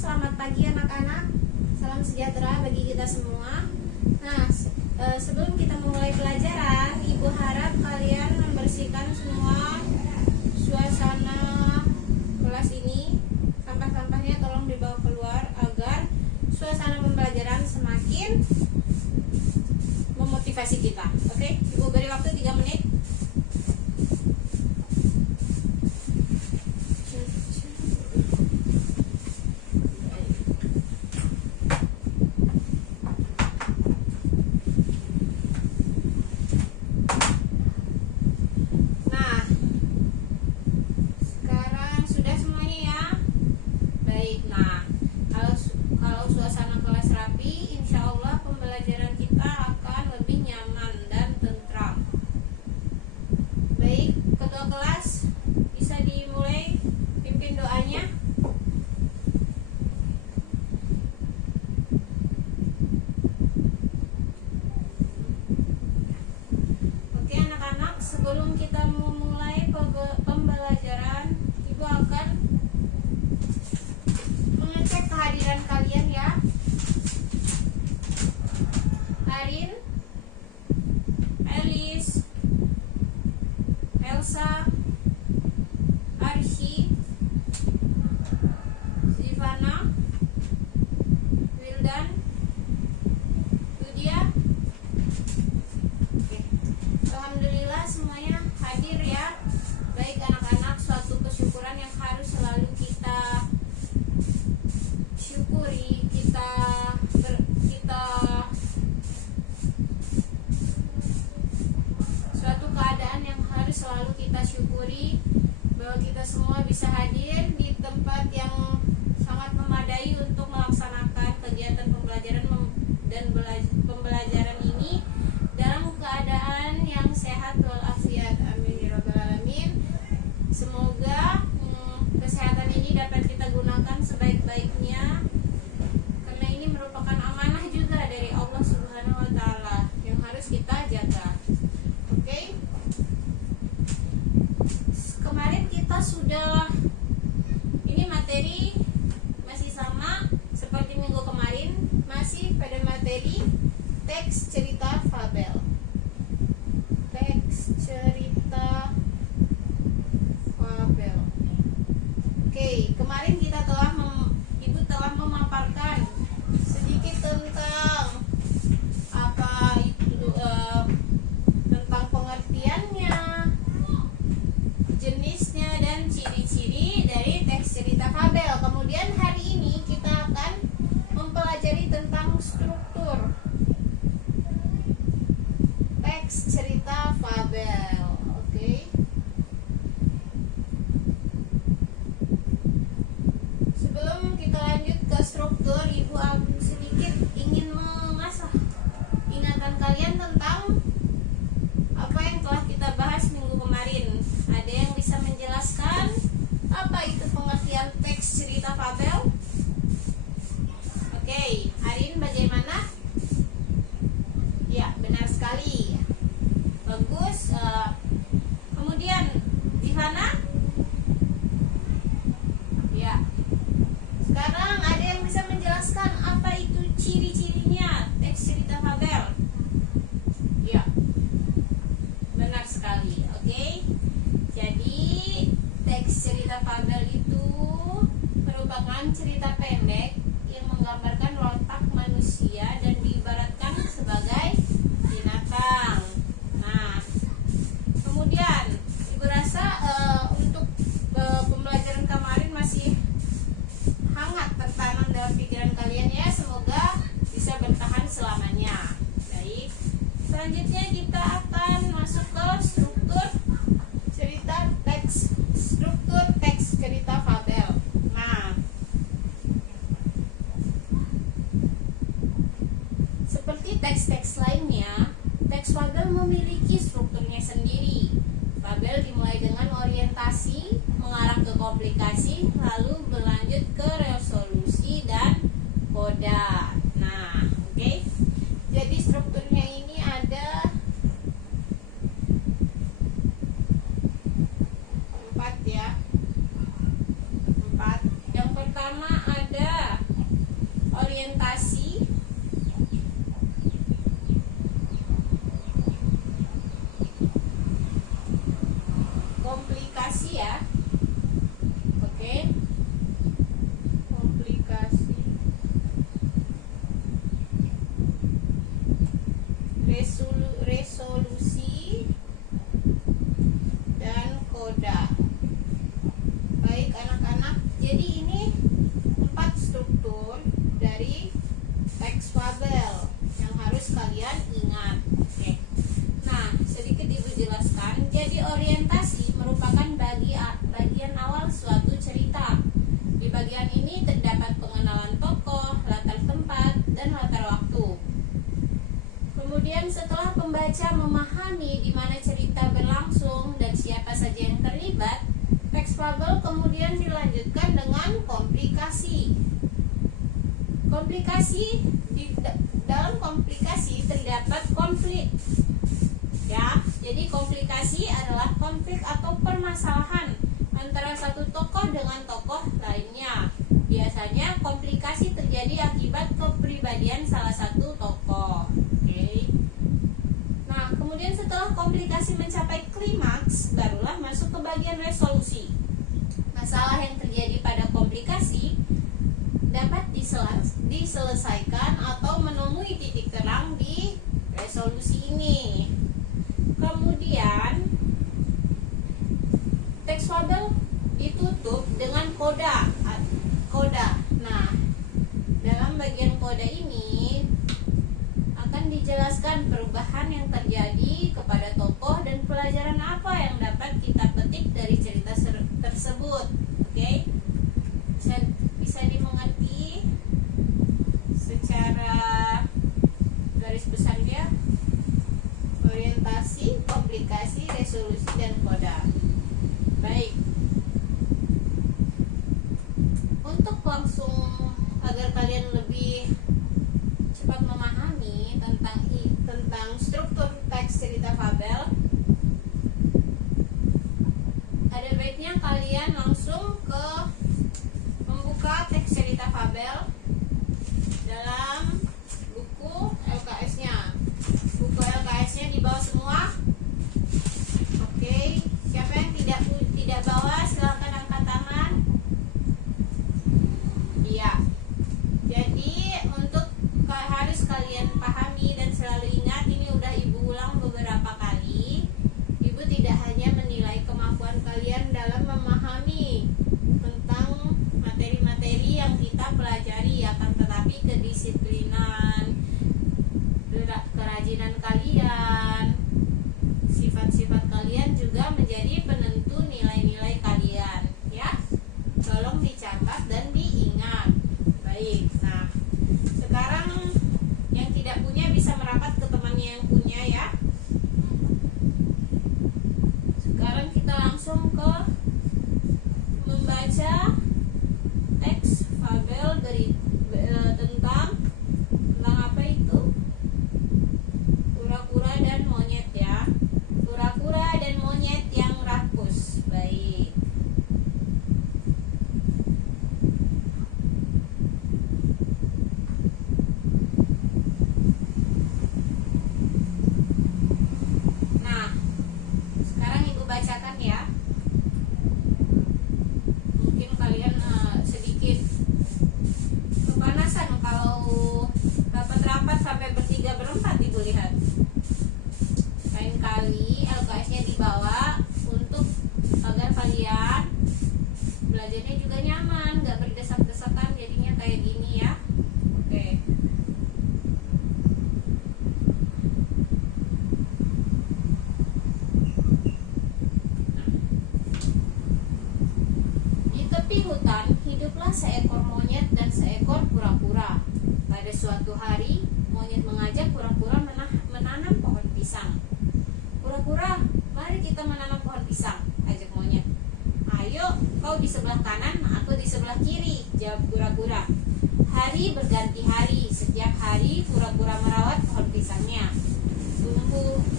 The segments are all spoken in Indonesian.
selamat pagi anak-anak. Salam sejahtera bagi kita semua. Nah, sebelum kita memulai pelajaran, Ibu harap kalian membersihkan semua suasana kelas ini. Sampah-sampahnya tolong dibawa keluar agar suasana pembelajaran semakin memotivasi kita. Oke, Ibu beri waktu 3 menit. Sebelum kita memulai pembelajaran, Ibu akan mengecek kehadiran kalian ya. Arin, Elis, Elsa, Arsy, Zivana, Wildan, Lydia. Alhamdulillah semuanya hadir ya. Baik anak-anak, suatu kesyukuran yang harus selalu kita syukuri, suatu keadaan yang harus selalu kita syukuri, bahwa kita semua bisa hadir di tempat yang sangat memadai untuk melaksanakan kegiatan pembelajaran dan pembelajaran ini dalam keadaan yang sehat walafiat. Amin ya rabbal alamin. Semoga kesehatan ini dapat kita gunakan sebaik-baiknya, karena ini merupakan amanah juga dari Allah Subhanahu wa taala yang harus kita jaga. Oke. Kemarin kita sudah, ini materi masih sama seperti minggu kemarin, masih pada materi teks cerita fabel. Teks cerita fabel. Oke, kemarin kita Ibu telah memaparkan sedikit tentang apa itu, tentang pengertiannya, jenisnya dan ciri-ciri dari teks cerita fabel. Kemudian hari ini kita akan mempelajari tentang struktur teks cerita fabel. Oke. Sebelum kita lanjut ke struktur, Ibu sedikit ingin mengasah ingatan kalian tentang apa yang telah kita bahas minggu kemarin. Ada yang bisa menjelaskan apa itu pengertian teks cerita fabel? Oke, Arin bagaimana? Ya, benar sekali. Bagus. Kemudian Zivana? Ya. Sekarang ada yang bisa menjelaskan apa itu ciri-cirinya teks cerita fabel? Ya. Benar sekali. Oke. Jadi teks cerita fabel itu merupakan cerita pendek yang menggambarkan watak manusia dan diibaratkan sebagai binatang. Nah, kemudian Ibu rasa untuk pembelajaran kemarin masih hangat tertanam dalam pikiran kalian ya. Semoga bisa bertahan selamanya. Baik, selanjutnya kita akan masuk ke struktur teks cerita fabel. Nah, seperti teks-teks lainnya, teks fabel memiliki strukturnya sendiri. Fabel dimulai dengan orientasi, mengarah ke komplikasi, lalu berlanjut ke resolusi dan koda. Nah, oke. Jadi strukturnya ini ada 4 ya. 4. Yang pertama ada resolusi dan koda. Baik anak-anak, jadi ini 4 struktur dari teks fabel yang harus kalian ingat. Oke. Nah, sedikit Ibu jelaskan. Jadi orientasi merupakan bagian awal suatu cerita. Di bagian ini terdapat pengenalan tokoh, latar tempat, dan latar waktu. Kemudian setelah pembaca memahami di mana cerita berlangsung dan siapa saja yang terlibat, teks fabel kemudian dilanjutkan dengan komplikasi. Dalam komplikasi terdapat konflik. Ya, jadi komplikasi adalah konflik atau permasalahan antara satu tokoh dengan tokoh lainnya. Biasanya komplikasi terjadi akibat kepribadian salah satu tokoh. Oke. Nah, kemudian setelah komplikasi mencapai klimaks, barulah masuk ke bagian resolusi. Masalah yang terjadi pada komplikasi dapat diselesaikan atau menemui titik terang di resolusi ini. Kemudian teks fabel ditutup dengan koda. Nah, dalam bagian koda ini akan dijelaskan perubahan yang terjadi kepada tokoh dan pelajaran apa yang dapat kita petik dari cerita tersebut. Oke? Bisa dimengerti secara garis besar dia. Orientasi, komplikasi, resolusi, dan koda. Baik. Untuk langsung agar kalian lebih cepat memahami tentang struktur teks cerita fabel, ada baiknya kalian langsung ke membuka teks cerita fabel dalam buku LKS-nya. Buku LKS-nya di bawah semua. Oke, siapa yang tidak bawa silakan angkat tangan. Iya. Jadi untuk harus kalian pahami dan selalu ingat, ini udah Ibu ulang beberapa kali. Ibu tidak hanya menilai kemampuan kalian dalam memahami tentang materi-materi yang kita pelajari, akan tetapi kedisiplinan, kerajinan kalian, sifat-sifat kalian juga menjadi penentu nilai-nilai kalian, ya. Tolong dicatat dan diingat. Baik. Nah, sekarang yang tidak punya bisa merapat ke temannya yang punya, ya. Sekarang kita langsung ke membaca teks fabel dari tentang apa itu? Kura-kura dan monyet, ya. Kura-kura dan monyet yang rakus. Baik. Nah, sekarang Ibu bacakan, ya. Mungkin kalian sedikit kepanasan kalau rapat-rapat sampai bertiga berempat. Ibu lihat, lain kali LKS-nya dibawa untuk agar kalian belajarnya juga nyaman, nggak berdesak-desakan, jadinya kayak gini, ya. Oke. Di tepi hutan hiduplah seekor monyet dan seekor kura-kura. Pada suatu hari, monyet mengajak kura-kura menanam pohon pisang. Kura-kura, mari kita menanam pohon pisang, ajak monyet. Ayo, kau di sebelah kanan, aku di sebelah kiri, jawab kura-kura. Hari berganti hari, setiap hari kura-kura merawat pohon pisangnya.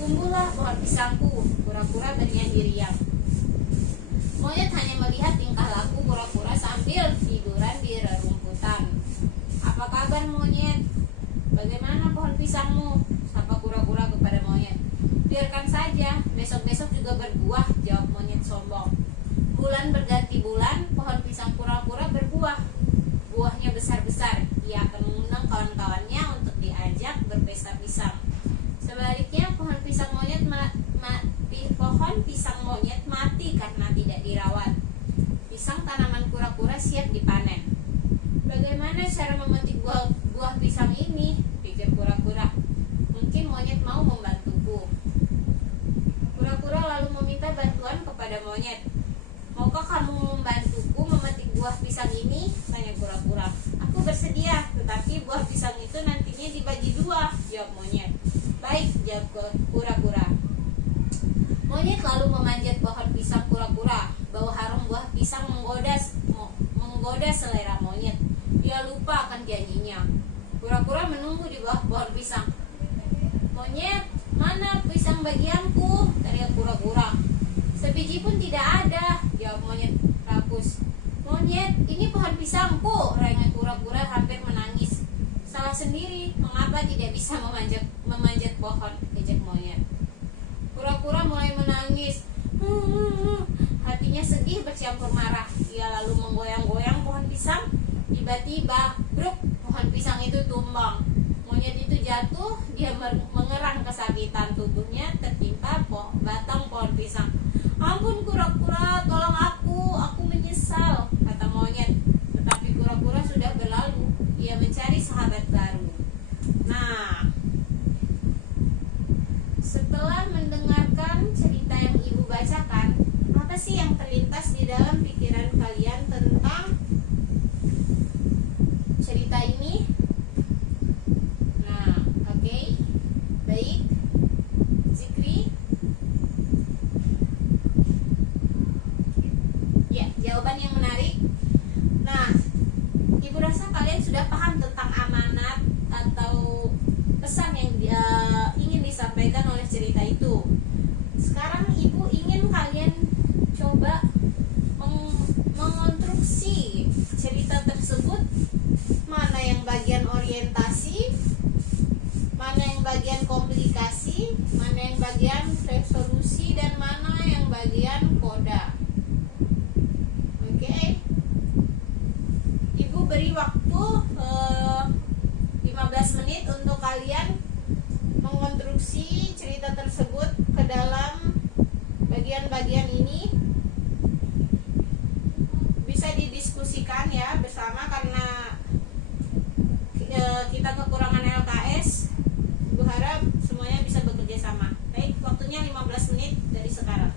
Tumbuhlah pohon pisangku, kura-kura bernyanyi riang. Monyet hanya melihat tingkah laku kura-kura sambil tiduran di rerumputan. Apa kabar monyet? Bagaimana pohon pisangmu? Sapa kura-kura kepada monyet. Biarkan saja, besok-besok juga berbuah, jawab monyet sombong. Bulan berganti bulan, pohon pisang kura-kura berbuah. Buahnya besar-besar. Ia akan mengundang kawan-kawannya untuk diajak berpesta pisang. mati karena tidak dirawat. Pisang tanaman kura-kura siap dipanen. Bagaimana cara memetik buah pisang ini? Pikir kura-kura. Mungkin monyet mau membantuku. Kura-kura lalu meminta bantuan kepada monyet. Maukah kamu membantuku memetik buah pisang ini? Tanya kura-kura. Aku bersedia, tetapi buah pisang itu nantinya dibagi dua, jawab monyet. Baik, jawab kura-kura. Monyet lalu memanjat pohon pisang kura-kura. Bau harum buah pisang menggoda selera monyet. Dia lupa akan janjinya. Kura-kura menunggu di bawah pohon pisang. Monyet, mana pisang bagianku? Teriak kura-kura. Sebiji pun tidak ada, jawab monyet rakus. Monyet, ini pohon pisangku, rengek kura-kura hampir menangis. Salah sendiri, mengapa tidak bisa memanjat pohon, ejek monyet. Kura-kura mulai menangis. Hatinya sedih bercampur marah. Dia lalu menggoyang-goyang pohon pisang. Tiba-tiba, bruk, pohon pisang itu tumbang. Monyet itu jatuh, dia mengerang kesakitan, tubuhnya tertimpa batang pohon pisang. Ampun kura-kura, tolong aku menyesal, kata monyet. Tetapi kura-kura sudah berlalu, dia mencari sahabat baru. Nah, setelah mendengarkan cerita yang ibu bacakan, apa sih yang terlintas di dalam pikiran kalian tentang cerita ini? Nah, oke. Baik. Zikri? Ya, jawaban yang menarik. Nah, ibu rasa kalian sudah paham tentang amanat atau pesan yang ingin disampaikan oleh cerita itu. Sekarang ibu ingin kalian coba mengonstruksi cerita tersebut. Mana yang bagian orientasi, mana yang bagian komplikasi, mana yang bagian resolusi, dan mana yang bagian koda. Oke. Ibu beri waktu 15 menit untuk kalian mengonstruksi cerita tersebut ke dalam bagian-bagian ini. Bisa didiskusikan ya bersama, karena kita kekurangan LKS. Ibu harap semuanya bisa bekerja sama. Baik, waktunya 15 menit dari sekarang.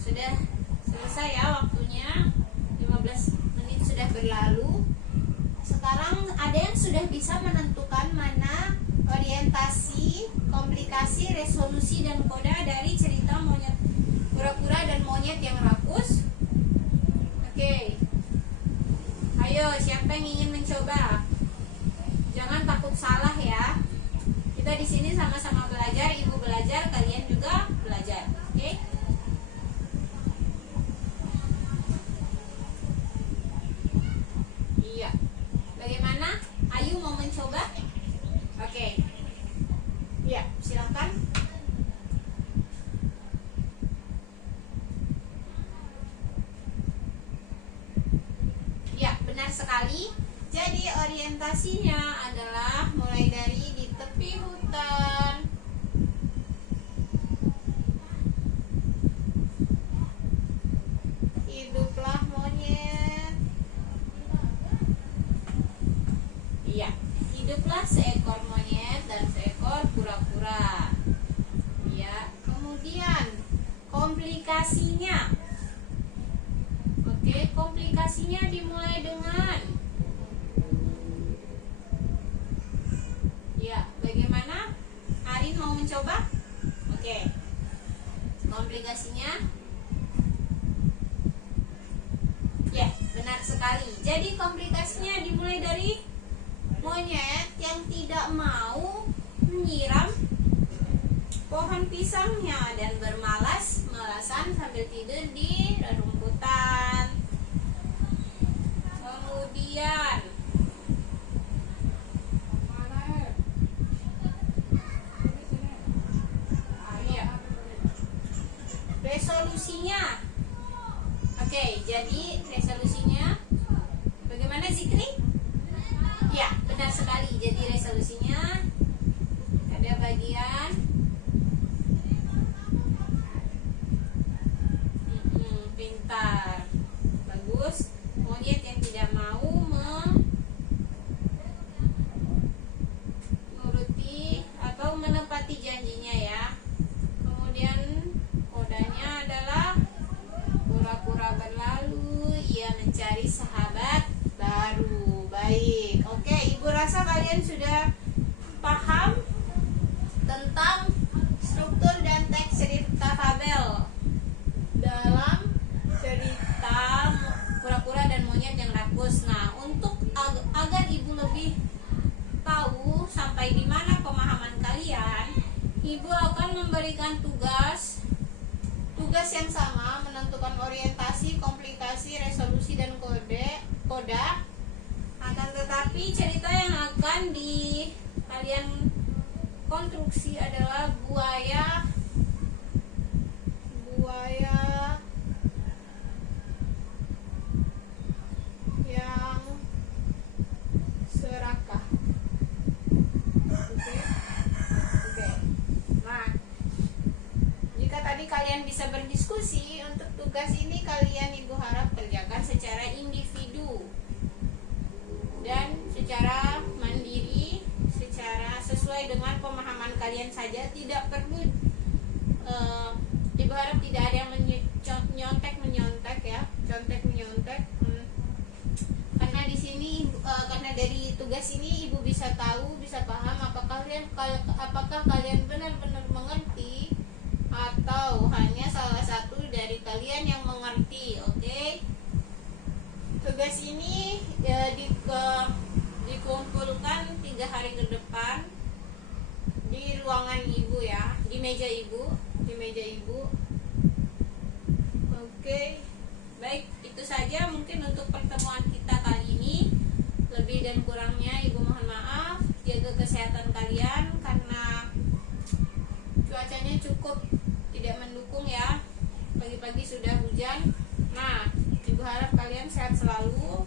Sudah selesai ya waktunya, 15 menit sudah berlalu. Sekarang ada yang sudah bisa menentukan mana orientasi, komplikasi, resolusi, dan koda dari cerita monyet kura-kura dan monyet yang rakus? Oke. Ayo, siapa yang ingin mencoba? Jangan takut salah ya. Kita di sini sama-sama belajar, ibu belajar, kalian juga belajar. Oke? Iya. Bagaimana? Ayu mau mencoba? Jadi orientasinya adalah mulai dari di tepi hutan. Hiduplah monyet. Iya, hiduplah seekor monyet dan seekor kura-kura. Ya, kemudian komplikasinya. Oke, komplikasinya dimulai dengan ya, bagaimana? Arin mau mencoba? Oke. Komplikasinya ya, benar sekali. Jadi komplikasinya dimulai dari monyet yang tidak mau menyiram pohon pisangnya dan bermalas-malasan sambil tidur di rerumputan. Kemudian resolusinya. Oke, jadi resolusinya bagaimana, Zikri? Ya, benar sekali. Jadi resolusinya ada bagian pintar, bagus. Monyet yang tidak mau menuruti atau menepati janjinya ya. Kemudian kodanya adalah pura-pura berlalu, ia mencari sahabat baru. Baik, oke, Ibu rasa kalian sudah paham tentang struktur dan teks cerita fabel dalam cerita pura-pura dan monyet yang rakus. Nah, untuk agar Ibu lebih tahu sampai di mana pemahaman kalian, Ibu akan memberikan tugas yang sama, menentukan orientasi, komplikasi, resolusi, dan koda. Akan tetapi cerita yang akan kalian konstruksi adalah buaya yang serakah. Oke. Nah, jika tadi kalian bisa berdiskusi, untuk tugas ini kalian Ibu harap kerjakan secara individu dan secara mandiri, secara sesuai dengan pemahaman kalian saja. Tidak perlu Ibu harap tidak ada yang menyontek ya, contek-menyontek. Karena di sini karena dari tugas ini Ibu bisa tahu, bisa paham apakah kalian benar-benar mengerti atau hanya salah satu dari kalian yang mengerti. Oke. Tugas ini dikumpulkan 3 hari ke depan di ruangan Ibu ya, di meja Ibu. Oke. Baik, itu saja mungkin untuk pertemuan kita kali ini. Lebih dan kurangnya Ibu mohon maaf. Jaga kesehatan kalian karena cuacanya cukup tidak mendukung ya. Pagi-pagi sudah hujan. Nah, Ibu harap kalian sehat selalu.